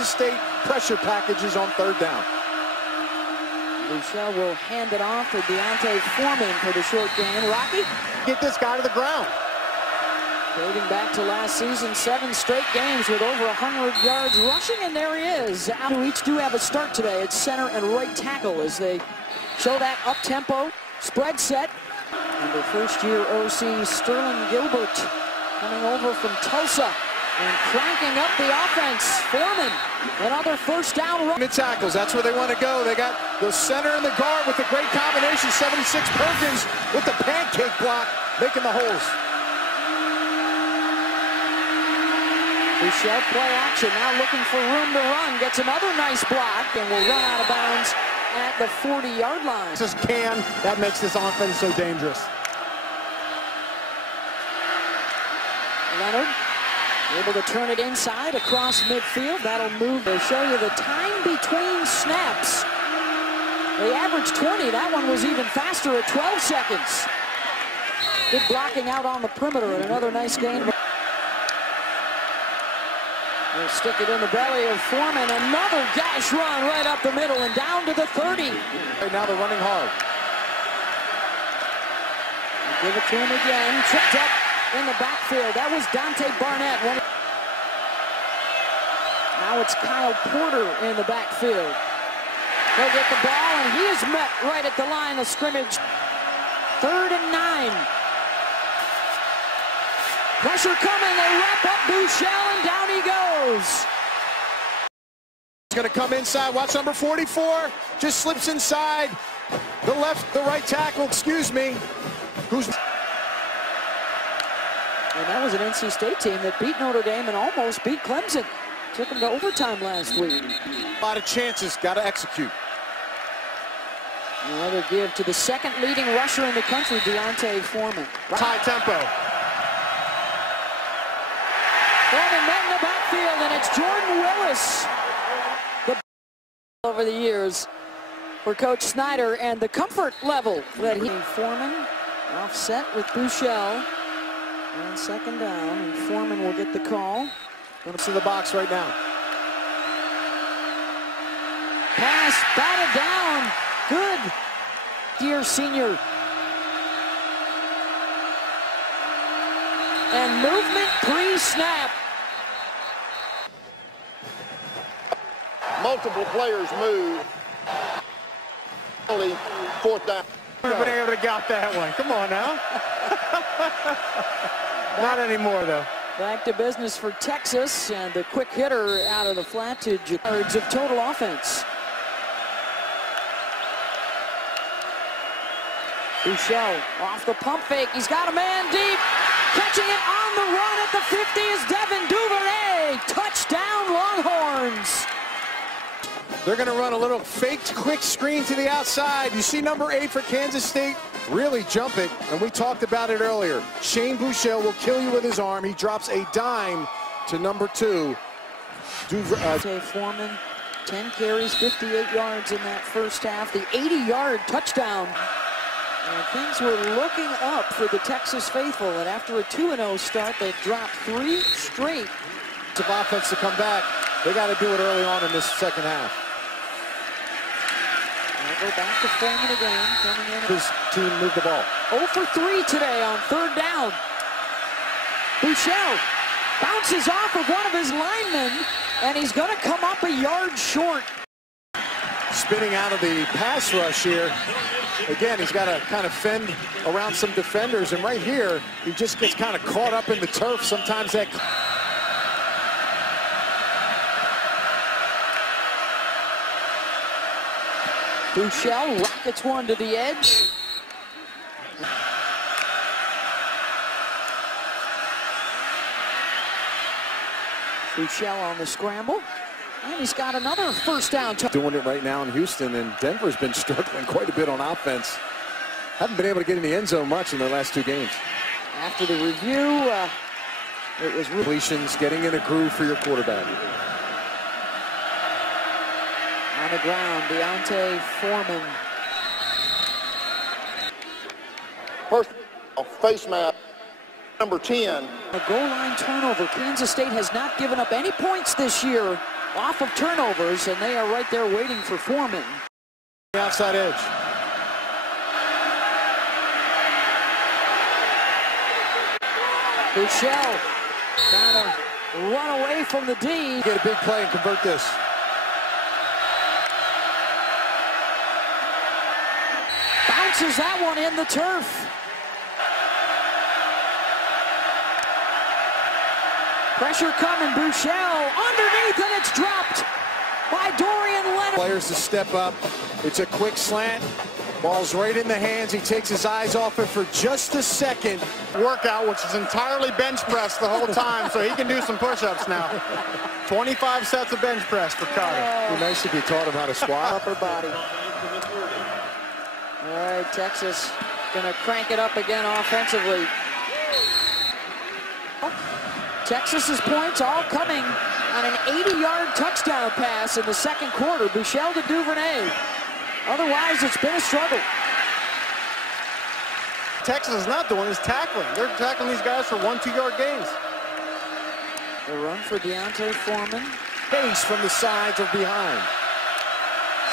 Kansas State pressure packages on third down. Buechele will hand it off to D'Onta Foreman for the short gain. Rocky? Get this guy to the ground. Dating back to last season, 7 straight games with over 100 yards rushing, and there he is. Each do have a start today at center and right tackle as they show that up-tempo spread set. And the first-year OC Sterling Gilbert coming over from Tulsa and cranking up the offense. Foreman, another first down run. Mid tackles, that's where they want to go. They got the center and the guard with the great combination. 76 Perkins with the pancake block, making the holes. Buechele play action, now looking for room to run. Gets another nice block and will run out of bounds at the 40-yard line. This is Cam. That makes this offense so dangerous. Leonard able to turn it inside across midfield. That'll move. They'll show you the time between snaps. They averaged 20. That one was even faster at 12 seconds. Good blocking out on the perimeter and another nice gain. They'll stick it in the belly of Foreman. Another gash run right up the middle and down to the 30. Right now they're running hard. Give it to him again. Tripped up in the backfield. That was Dante Barnett. Now it's Kyle Porter in the backfield. He'll get the ball, and he is met right at the line of scrimmage. 3rd and 9. Pressure coming. They wrap up Buechele, and down he goes. He's going to come inside. Watch number 44. Just slips inside. The right tackle, excuse me. And that was an NC State team that beat Notre Dame and almost beat Clemson. Took them to overtime last week. A lot of chances, got to execute. Another give to the second leading rusher in the country, D'Onta Foreman. High tempo. Foreman met in the backfield, and it's Jordan Willis. Over the years for Coach Snyder and the comfort level that he... Foreman offset with Buechele. On second down, and Foreman will get the call. Going to see the box right now. Pass batted down. Good. Dear senior. And movement pre-snap. Multiple players move. Only 4th down. Would have been able to got that one. Come on now. Not anymore, though. Back to business for Texas, and the quick hitter out of the flat to yards of total offense. Buechele off the pump fake. He's got a man deep. Catching it on the run at the 50 is Devin Duvernay. Touchdown, Longhorns. They're going to run a little faked quick screen to the outside. You see number 8 for Kansas State really jump it, and we talked about it earlier. Shane Buechele will kill you with his arm. He drops a dime to number 2. Foreman, 10 carries, 58 yards in that first half. The 80-yard touchdown. And things were looking up for the Texas faithful, and after a 2-0 start, they've dropped 3 straight. Of offense to come back. They got to do it early on in this second half. They'll go back to Foreman again, coming in. His team moved the ball. 0 for 3 today on 3rd down. Buechele bounces off of one of his linemen, and he's going to come up a yard short. Spinning out of the pass rush here. Again, he's got to kind of fend around some defenders, and right here, he just gets kind of caught up in the turf. Sometimes that... Buechele rockets one to the edge. Buechele on the scramble. And he's got another first down. Doing it right now in Houston, and Denver's been struggling quite a bit on offense. Haven't been able to get in the end zone much in their last 2 games. After the review, it was completions, getting in a groove for your quarterback. On the ground, D'Onta Foreman. First face mask, number 10. A goal line turnover. Kansas State has not given up any points this year off of turnovers, and they are right there waiting for Foreman. The outside edge. Buechele trying to run away from the D. Get a big play and convert this. Bounces that one in the turf. Pressure coming, Buechele underneath, and it's dropped by Dorian Leonard. Players to step up. It's a quick slant. Ball's right in the hands. He takes his eyes off it for just a second. Workout, which is entirely bench press the whole time, so he can do some push-ups now. 25 sets of bench press for Carter. It'd be nice if you taught him how to squat. Upper body. All right, Texas gonna crank it up again offensively. Texas's points all coming on an 80-yard touchdown pass in the second quarter. Buechele to Duvernay. Otherwise, it's been a struggle. Texas is not doing is tackling. They're tackling these guys for 1-2-yard gains. The run for Deontay Foreman. Pace from the sides or behind.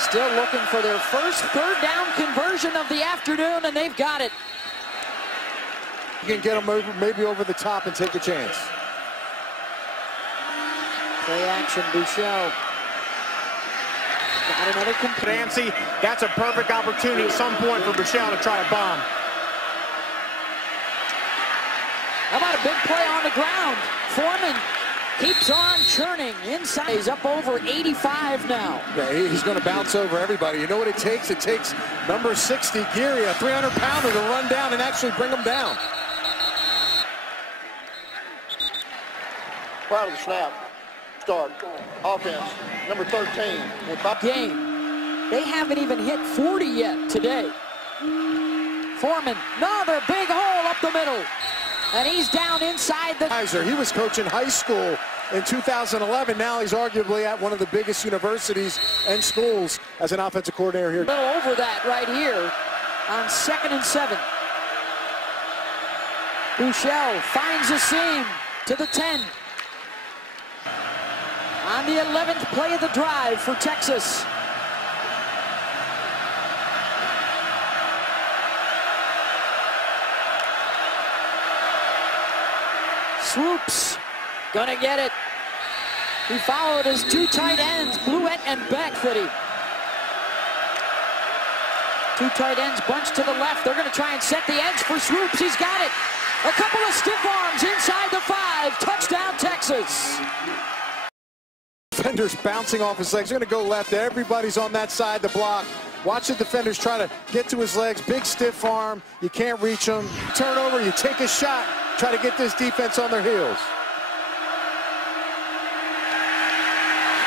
Still looking for their first third down conversion of the afternoon, and they've got it. You can get them over, maybe over the top and take a chance. Play action, Buechele. Got another complete. Nancy, that's a perfect opportunity at some point for Buechele to try a bomb. How about a big play on the ground? Foreman keeps on churning inside. He's up over 85 now. Yeah, he's going to bounce over everybody. You know what it takes? It takes number 60, Geary, a 300-pounder to run down and actually bring him down. Prior to the snap, start, offense, number 13. Game. They haven't even hit 40 yet today. Foreman, another big hole up the middle. And he's down inside the... He was coaching high school in 2011. Now he's arguably at one of the biggest universities and schools as an offensive coordinator here. A little over that right here on 2nd and 7. Buechele finds a seam to the 10. On the 11th play of the drive for Texas. Swoops, gonna get it. He followed his two tight ends, Bluett and Beckfooty. Two tight ends bunched to the left. They're gonna try and set the edge for Swoops. He's got it. A couple of stiff arms inside the 5. Touchdown, Texas. Defenders bouncing off his legs. They're going to go left. Everybody's on that side to block. Watch the defenders try to get to his legs. Big stiff arm. You can't reach him. Turnover, you take a shot. Try to get this defense on their heels.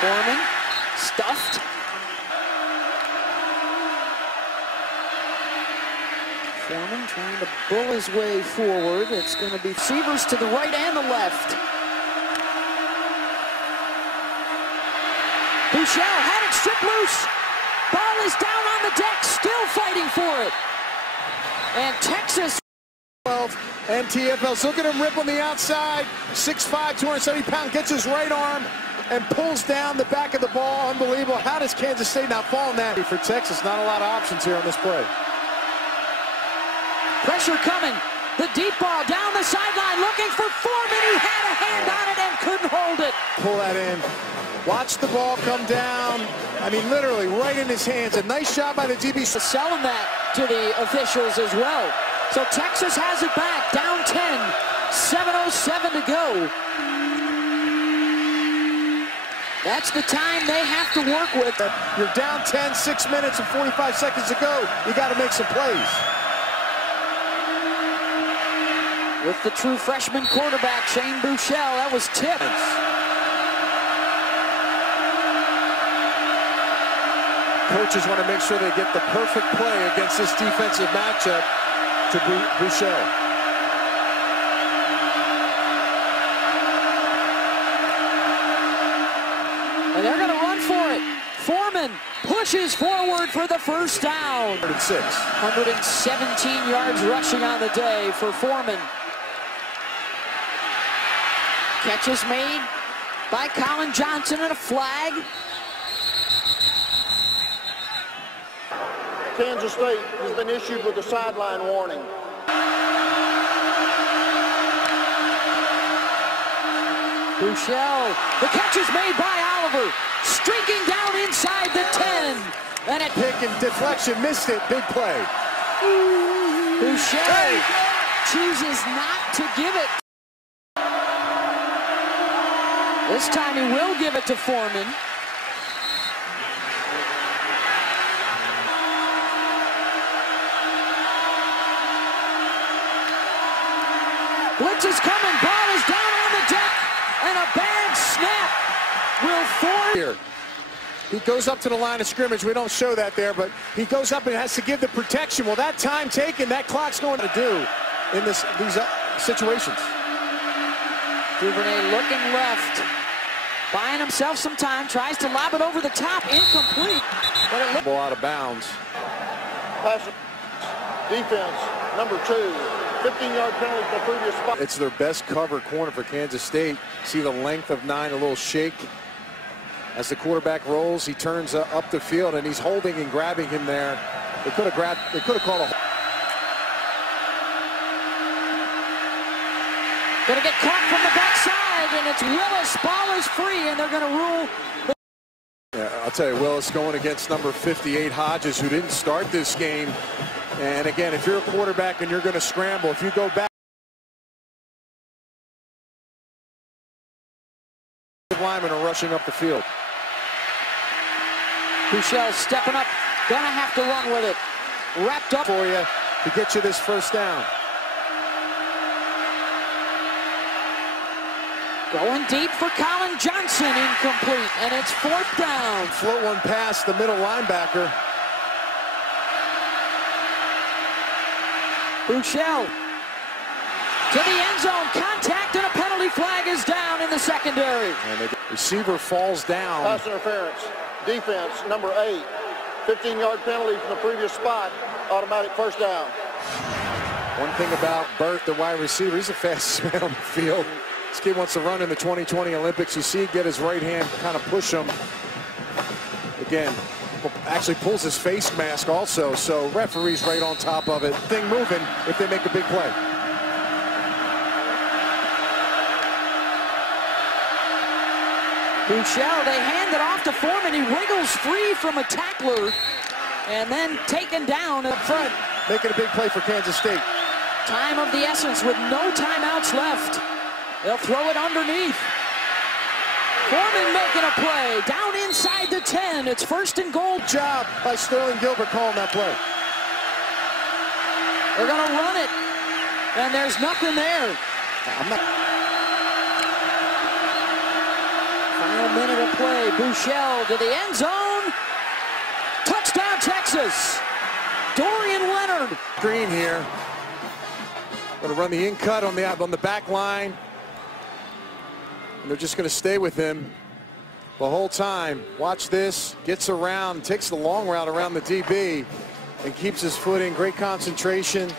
Foreman, stuffed. Foreman trying to bull his way forward. It's going to be receivers to the right and the left. Buechele had it stripped loose. Ball is down on the deck, still fighting for it. And Texas. 12 and TFLs. Look at him rip on the outside. 6'5", 270-pound, gets his right arm and pulls down the back of the ball. Unbelievable. How does Kansas State not fall in that? For Texas, not a lot of options here on this play. Pressure coming. The deep ball down the sideline looking for Foreman. He had a hand on it and couldn't hold it. Pull that in. Watch the ball come down. I mean, literally right in his hands. A nice shot by the DB. Selling that to the officials as well. So Texas has it back, down 10, 7:07 to go. That's the time they have to work with. You're down 10, 6 minutes and 45 seconds to go. You got to make some plays. With the true freshman quarterback, Shane Buechele, that was tipped. Coaches want to make sure they get the perfect play against this defensive matchup to Buechele. And they're going to run for it. Foreman pushes forward for the first down. 106. 117 yards rushing on the day for Foreman. Catch is made by Colin Johnson and a flag. Kansas State has been issued with a sideline warning. Buechele, the catch is made by Oliver, streaking down inside the 10. And it Pick and deflection, missed it, big play. Buechele chooses not to give it. This time he will give it to Foreman. Blitz is coming, ball is down on the deck, and a bad snap will force. Here. He goes up to the line of scrimmage. We don't show that there, but he goes up and has to give the protection. Well, that time taken, that clock's going to do in these situations. Duvernay looking left, buying himself some time, tries to lob it over the top, incomplete. But it Ball out of bounds. Pass defense, number 2. 15-yard penalty for the previous spot. It's their best cover corner for Kansas State. See the length of 9, a little shake. As the quarterback rolls, he turns up the field, and he's holding and grabbing him there. They could have called a... Gonna get caught from the backside, and it's Willis. Ball is free, and they're gonna rule. Yeah, I'll tell you, Willis going against number 58, Hodges, who didn't start this game. And again, if you're a quarterback and you're going to scramble, if you go back, linemen are rushing up the field. Buechele stepping up, gonna have to run with it. Wrapped up For you to get you this first down. Going deep for Colin Johnson, incomplete, and it's 4th down. Float one past the middle linebacker. Buechele to the end zone, contact, and a penalty flag is down in the secondary. And the receiver falls down. Pass interference. Defense, number 8. 15-yard penalty from the previous spot. Automatic first down. One thing about Burt, the wide receiver, he's the fastest man on the field. This kid wants to run in the 2020 Olympics. You see, get his right hand, kind of push him. Again, actually pulls his face mask also, so referee's right on top of it. Thing moving if they make a big play. Buechele, they hand it off to Foreman. He wiggles free from a tackler and then taken down up front. Making a big play for Kansas State. Time of the essence with no timeouts left. They'll throw it underneath. Foreman making a play down inside the 10. It's 1st and goal. Job by Sterling Gilbert calling that play. They're going to run it, and there's nothing there. Final minute of play. Buechele to the end zone. Touchdown, Texas. Dorian Leonard. Green here. Going to run the in cut on the back line. And they're just going to stay with him the whole time. Watch this. Gets around, takes the long route around the DB, and keeps his foot in. Great concentration.